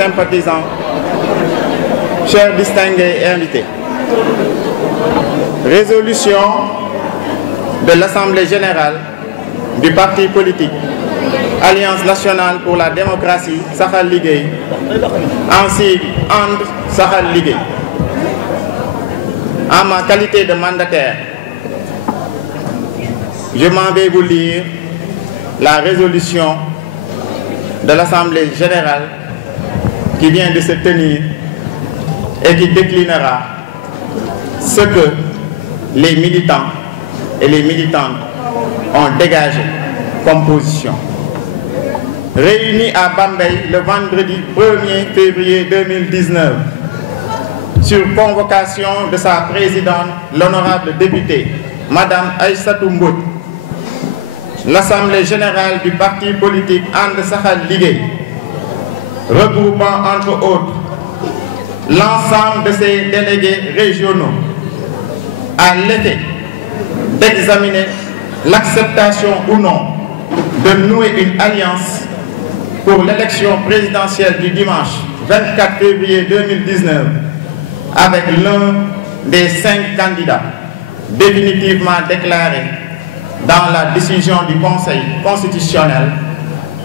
sympathisants, chers distingués et invités. Résolution de l'Assemblée générale du parti politique Alliance nationale pour la démocratie Saxal Liggéey, ainsi And Saxal Liggéey. En ma qualité de mandataire, je m'en vais vous lire la résolution de l'Assemblée générale qui vient de se tenir et qui déclinera ce que les militants et les militantes ont dégagé comme position. Réunis à Bambey le vendredi 1er février 2019, sur convocation de sa présidente, l'honorable députée, Madame Aïssatou Mbodj, l'Assemblée générale du parti politique And Saxal Liggéey, regroupant entre autres l'ensemble de ses délégués régionaux, a l'effet d'examiner l'acceptation ou non de nouer une alliance pour l'élection présidentielle du dimanche 24 février 2019 avec l'un des 5 candidats définitivement déclarés dans la décision du Conseil constitutionnel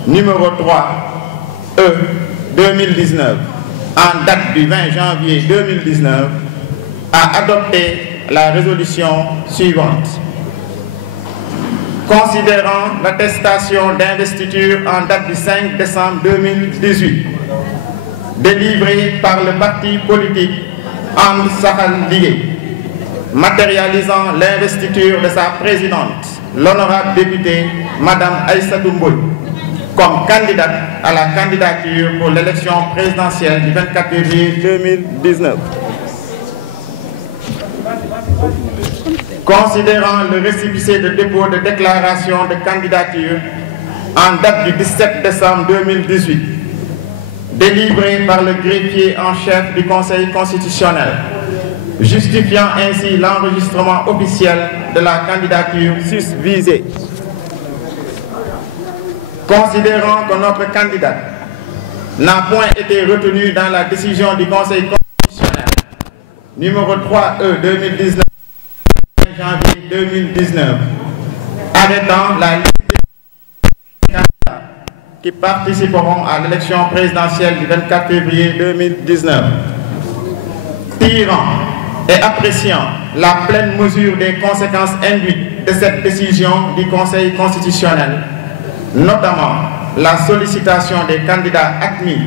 numéro 3 E 2019 en date du 20 janvier 2019 a adopté la résolution suivante. Considérant l'attestation d'investiture en date du 5 décembre 2018 délivrée par le parti politique And Saxal Liggéey, matérialisant l'investiture de sa présidente, l'honorable députée Madame Aïssatou Mbodj, comme candidate à la candidature pour l'élection présidentielle du 24 février 2019. Considérant le récépissé de dépôt de déclaration de candidature en date du 17 décembre 2018, délivré par le greffier en chef du Conseil constitutionnel, justifiant ainsi l'enregistrement officiel de la candidature susvisée. Considérant que notre candidat n'a point été retenu dans la décision du Conseil constitutionnel numéro 3E 2019 janvier 2019, arrêtant la liste des candidats qui participeront à l'élection présidentielle du 24 février 2019, tirant et appréciant la pleine mesure des conséquences induites de cette décision du Conseil constitutionnel, notamment la sollicitation des candidats admis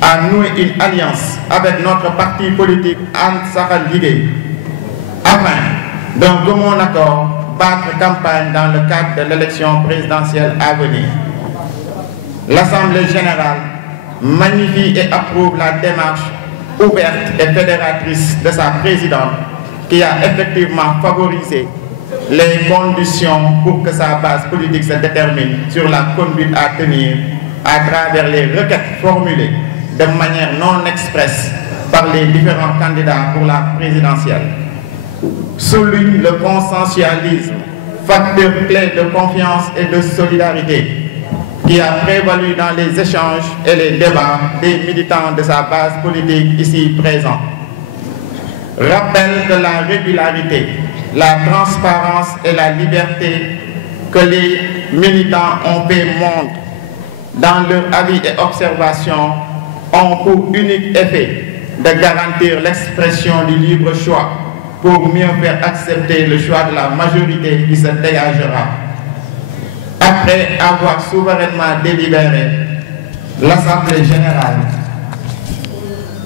à nouer une alliance avec notre parti politique And Saxal Liggéey, afin d'un commun accord battre campagne dans le cadre de l'élection présidentielle à venir. L'Assemblée générale magnifie et approuve la démarche ouverte et fédératrice de sa présidente qui a effectivement favorisé les conditions pour que sa base politique se détermine sur la conduite à tenir à travers les requêtes formulées de manière non expresse par les différents candidats pour la présidentielle. Souligne le consensualisme, facteur clé de confiance et de solidarité qui a prévalu dans les échanges et les débats des militants de sa base politique ici présents. Rappelle que la régularité, la transparence et la liberté que les militants ont fait montre dans leurs avis et observations ont pour unique effet de garantir l'expression du libre choix pour mieux faire accepter le choix de la majorité qui se dégagera. Après avoir souverainement délibéré, l'Assemblée générale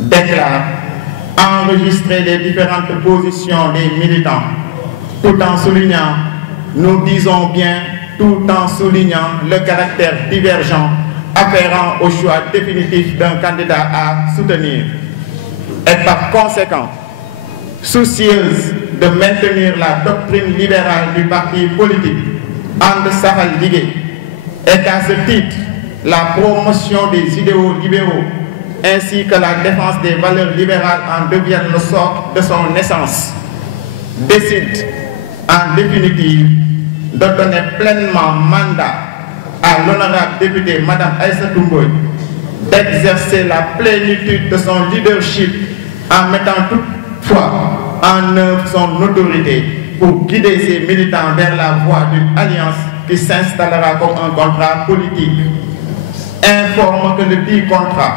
déclare enregistrer les différentes positions des militants, tout en soulignant, nous disons bien, tout en soulignant le caractère divergent afférent au choix définitif d'un candidat à soutenir. Et par conséquent, soucieuse de maintenir la doctrine libérale du parti politique And Saxal Liggéey, et qu'à ce titre, la promotion des idéaux libéraux ainsi que la défense des valeurs libérales en deviennent le socle de son naissance, décide en définitive de donner pleinement mandat à l'honorable députée Madame Aïssatou Mbodj d'exercer la plénitude de son leadership en mettant toutefois en œuvre son autorité pour guider ses militants vers la voie d'une alliance qui s'installera comme un contrat politique. Informe que le dit contrat,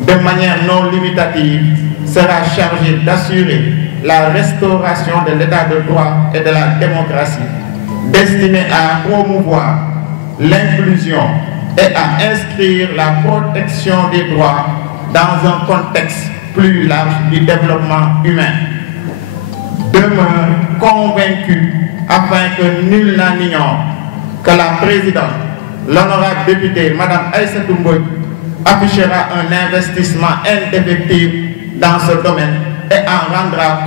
de manière non limitative, sera chargé d'assurer la restauration de l'état de droit et de la démocratie, destiné à promouvoir l'inclusion et à inscrire la protection des droits dans un contexte plus large du développement humain. Demeure convaincu, afin que nul n'en ignore, que la présidente, l'honorable députée Madame Aïssatou Mbodj, affichera un investissement indéfectible dans ce domaine et en rendra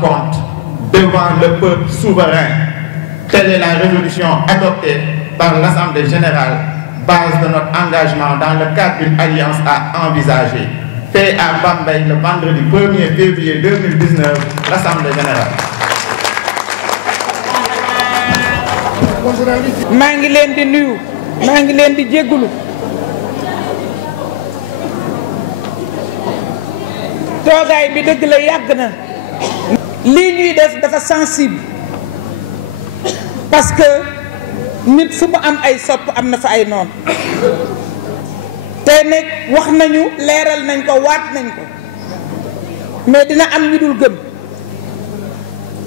compte devant le peuple souverain. Telle est la résolution adoptée par l'Assemblée générale, base de notre engagement dans le cadre d'une alliance à envisager. Fait à Bambey le vendredi 1er février 2019, l'Assemblée générale. maa ngi leen di nuyu maa ngi leen di jéggulu toogaay bi dëgg la yàgg na lii ñuy def dafa sensible parce que nit fu mu am ay sopp am na fa ay noon te nag wax nañu leeral nañ ko waat nañ ko mais dina am ñu dul gëm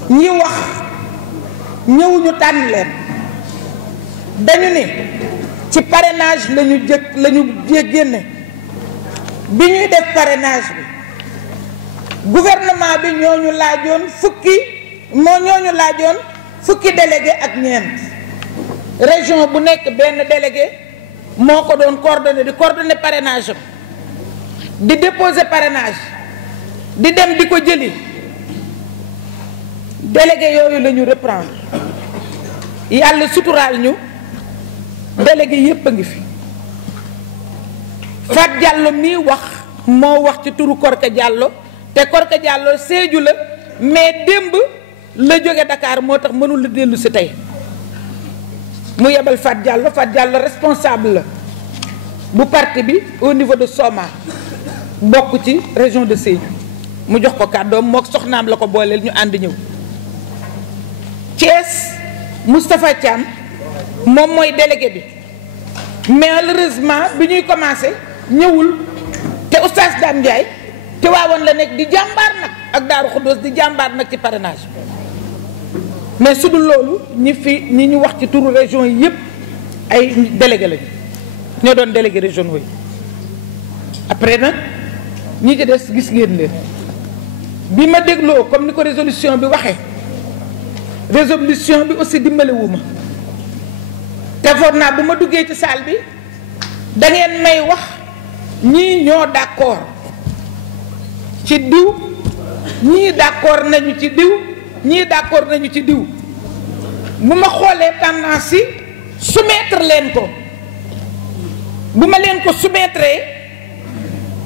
ñi wax ñëwuñu tànn leen dañu ne ci parrainage lañu génne bi ñuy def parrainage bi gouvernement bi ñooñu laajoon fukki délégué ak ñeent région bu nekk benn délégué moo ko doon di coordonner parrainage di déposer parrainage di dem di ko jëli délégué yooyu la ñu reprendre yàlla suturaal ñu délégué yépp a ngi fi Fat Diallo mii wax moo wax ci turu Korka Diallo te Korka Diallo Sédhiou la mais démb la jóge Dakar moo tax mënul la dellu si tey mu yebal Fat Diallo responsable la bu parti bi au niveau de Soma bokk ci région de Sédhiou mu jox ko kàddoom mook soxnaam la ko booleel ñu ànd ñëw Thiès Moustapha Thiam moom mooy délégué bi malheureusement bi ñuy commencé ñëwul te Oustaz Dame Ndiaye te waawoon la nekk di jàmbaar nag ak Daaru Xuddoos di jàmbaar nag ci parrainage mais su dul loolu ñi ñu wax ci turu région yi yëpp ay délégué lañu ñoo doon délégué régionaux yi après nag ñi ci des gis ngeen leen bi ma dégloo comme ni ko résolution bi waxee résolution bi aussi dimbalewuma te foog naa bu ma duggee ci salle bi da ngeen may wax ñii ñoo d'accord ci diw ñii d'accord nañu ci diw ñii d'accord nañu ci diw bu ma xoolee tendance yi soumettre leen ko bu ma leen ko soumettre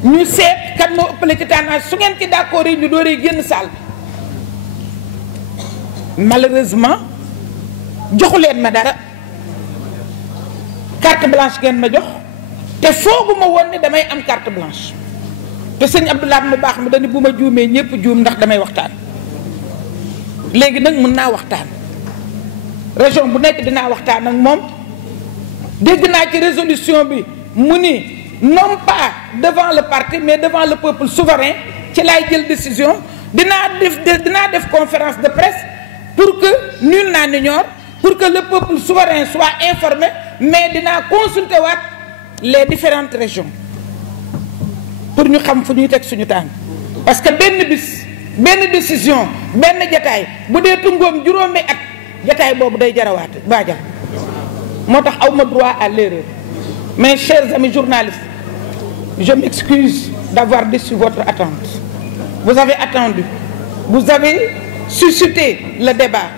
ñu seet kan moo ëppale ci tendance su ngeen ci d'accord yi ñu dooree génn salle bi malheureusement joxu leen ma dara carte blanche ngeen ma jox te fooguma woon ne damay am carte blanche te sëñ Abdoulaye mu baax mi dañu bu ma juumee ñëpp juum ndax damay waxtaan léegi nag mën naa waxtaan région bu nekk dinaa waxtaan ak moom dégg naa ci résolution bi mu ni non pas devant le parti mais devant le peuple souverain ci laay jël décision dinaa def conférence de presse pour que nul n'en ignore, pour que le peuple souverain soit informé, mais dinaa consulter waat les différentes régions pour ñu xam fu ñuy teg suñu tànk parce que benn décision benn jataay bu dee tungoom juróomi at jataay boobu day jarawaat baajal moo tax awma droit à l'erreur. Mes chers amis journalistes, je m'excuse d'avoir déçu votre attente. Vous avez attendu, vous avez suscité le débat,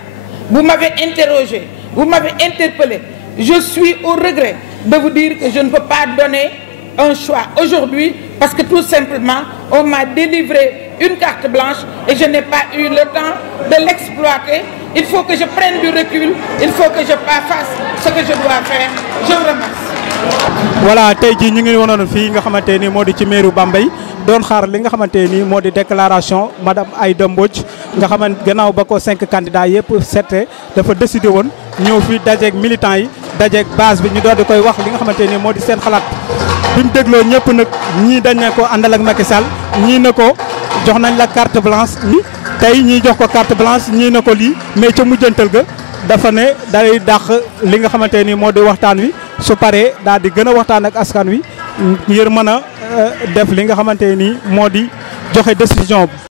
vous m'avez interrogé, vous m'avez interpellé. Je suis au regret de vous dire que je ne peux pas donner un choix aujourd'hui parce que tout simplement on m'a délivré une carte blanche et je n'ai pas eu le temps de l'exploiter. Il faut que je prenne du recul, il faut que je fasse ce que je dois faire. Je vous remercie. voilà tey jii ñu ngi wonoon fii nga xamante ni moo di ci mairie Bambey doon xaar li nga xamante ni moo di déclaration madame Aïda Mbodj nga xamante gannaaw ba ko 5 candidats yëpp seete dafa décidé woon ñëw fi dajeeg militants yi dajeeg base bi ñu doon di koy wax li nga xamante ni moo di seen xalaat bi mu dégloo ñëpp nag ñii dañ ne ko àndal ak Macky Sall ñii ne ko jox nañ la carte blanche ni tey ñii jox ko carte blanche ñii ne ko lii mais ca mujjantal ga dafa ne day dàq li nga xamante ni moo di waxtaan wi su paree daal di gën a waxtaan ak askan wi ngir mën a def li nga xamante ni moo di joxe décision